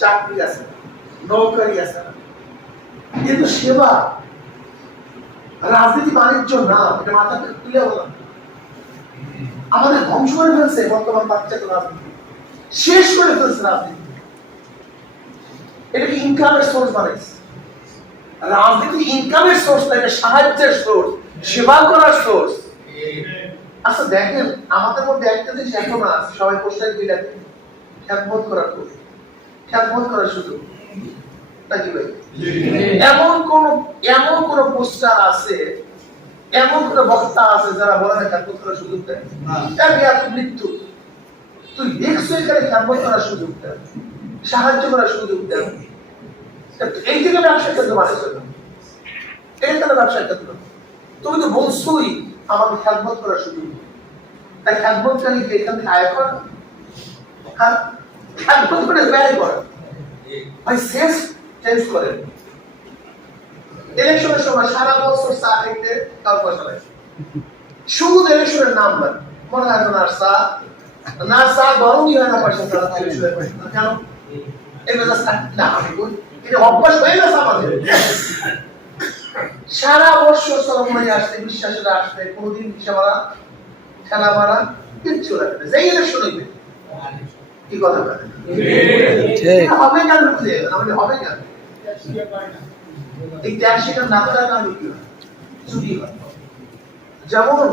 চাকরি আছে, নৌকারি আছে। না কিন্তু সেবা, রাজনীতি বাণিজ্য না, এটা মাথা থেকে তুলে বললাম আমাদের ধ্বংস করে ফেলছে বর্তমান বাচ্চাকে রাজনীতি। শেষ করে ফেলছে রাজনীতি। এটাকে ইনকামের সোর্স বানাইছে। রাজনীতি ইনকামের সোর্স না, এটা সাহায্যের সোর্স সেবা করার সোর্স আচ্ছা দেখেন, আমাদের মধ্যে একটা জিনিস এখন আছে, সবাই পোস্টার দিয়ে খ্যাতমত করার কোর্স খ্যাতমত করার সুযোগ। নাকি ভাই? এমন কোন এমন কোন পোস্টার আছে এমন কোন বক্তা আছে যারা বলে না খ্যাতমত করার সুযোগ দেয়? এত মৃত্যু। তুই দেখছ এখানে খ্যাতমত করার সুযোগ দেয়? সাহায্য করার সুযোগ দেয়? এই থেকে ব্যবসা কেন্দ্র বানিয়েছে এই তাহলে ব্যবসা কেন্দ্র। তুমি তো বলছোই আমাকে খ্যাতমত করার সুযোগ। তাই খ্যাতমতকারীকে এখান থেকে আয় করা? হ্যাঁ? খ্যাতমত করে ব্যয় করা। ভাই, শেষ চেঞ্জ করেন। ইলেকশনের সময় সারা বছর চা কাউ পয়সা শুধু ইলেকশনের নাম দেন মনে হয় না আর চা না চা গরমই হয় না পয়সা কেন? আমাদের। সারা বছর বিশ্বাসের খেলা কিচ্ছু রাখবে যেই কি কথা ঠিক। হবে কেন বুঝে? আমাদের হবে কেন? এই ট্যাক্স সেটা না করার কারণে কি হয়? চুরি হয়। যেমন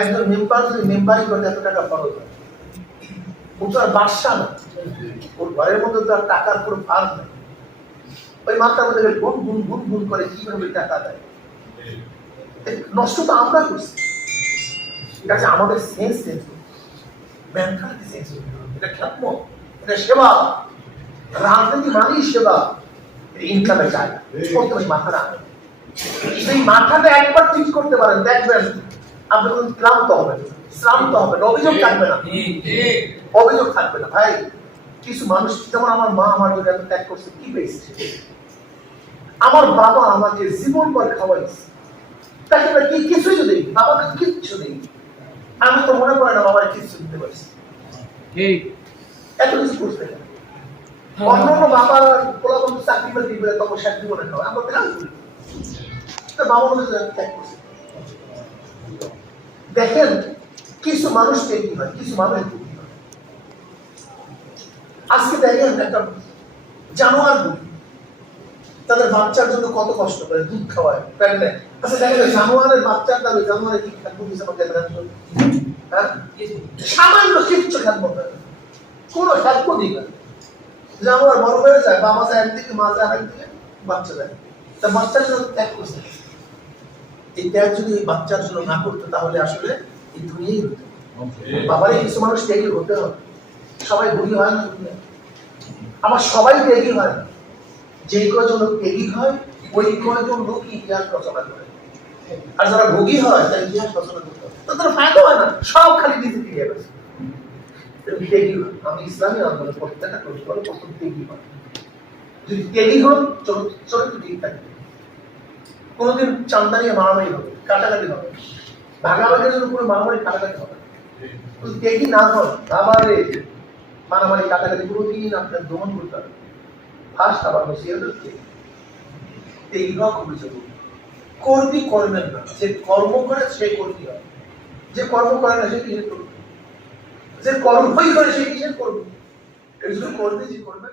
একজন মেম্বার যদি মেম্বারি করতে এত টাকা খরচ হয় ও তো আর বাদশা না। ওর ঘরের মধ্যে তো আর টাকার কোনো ভার নেই। ওই মাথার মধ্যে গুন গুন গুন গুন করে কীভাবে টাকা দেয়? নষ্ট তো আমরা করছি। ঠিক আছে আমাদের সেন্স চেঞ্জ এটা এটা সেবা। রাজনীতি মানেই সেবা। ইনকামে মাথা রাখবেন সেই একবার ঠিক করতে পারেন, দেখবেন আপনি ক্লান্ত হবেন শ্রান্ত হবেন অভিযোগ থাকবে না। অভিযোগ থাকবে না। ভাই, কিছু মানুষ, যেমন আমার মা আমার এত ত্যাগ করছে, কি পেয়েছে? আমার বাবা আমাকে জীবন পর খাওয়াইছে। তাকে না কি কিছুই দেই বাবাকে কিচ্ছু দেই আমি তো মনে করি না বাবার কিচ্ছু দিতে পারছি এত কিছু করতে অন্যান্য বাবার চাকরি বাকরি করে তখন খাওয়া আমরা কাজ করি? বাবা মনে ত্যাগ করছে দেখেন কিছু মানুষ কি হয় কিছু মানুষ কি হয়। আজকে দেখেন একটা জানোয়ার গুলি তাদের বাচ্চার জন্য কত কষ্ট করে দুধ খাওয়ায় প্যান্ডে আচ্ছা দেখেন ওই জানোয়ারের বাচ্চার দাবি জানোয়ারের কি খাদ্য দেখান তো। হ্যাঁ? সামান্য কিচ্ছু খাদ্য দেয় কোনো খাদ্য দিই না। জানোয়ার বড় হয়ে যায়, বাবা যায় একদিকে, মা যায় একদিকে বাচ্চা যায় তা বাচ্চার জন্য ত্যাগ করছে। এই ত্যাগ যদি এই বাচ্চার জন্য না করতো, তাহলে আসলে এই দুনিয়াই হতো। বাবারে কিছু মানুষ ত্যাগী হতে হবে। সবাই বুড়ি হয় না। আবার সবাই ত্যাগী হয়। না। যে কয়জন লোক হয়, ওই কয়জন লোক ইতিহাস রচনা করে। আর যারা ভোগী হয়, তারা ইতিহাস রচনা করতে হবে তাদের ফায়দা হয় না, সব খালি দিতে ফিরে গেছে আমি ইসলামী আন্দোলন প্রত্যেকটা প্রথম হয়। যদি হন চরিত্র ঠিক কোনোদিন চান্দা নিয়ে মারামারি হবে, কাটাকাটি হবে। ভাগাভাগির জন্য কোনো মারামারি কাটাকাটি হবে। যদি না হন আবারে মারামারি, কাটাকাটি কোনোদিন আপনার দমন করতে হবে। ফার্স্ট আবার বসিয়ে এই রকম কর্মী করবেন না যে কর্ম করে, সে কর্মী হয়। যে কর্ম করে না, সে কিসের করবে যে কর্মই করে, সে কিসের করবে এই জন্য কর্মী যে করবেন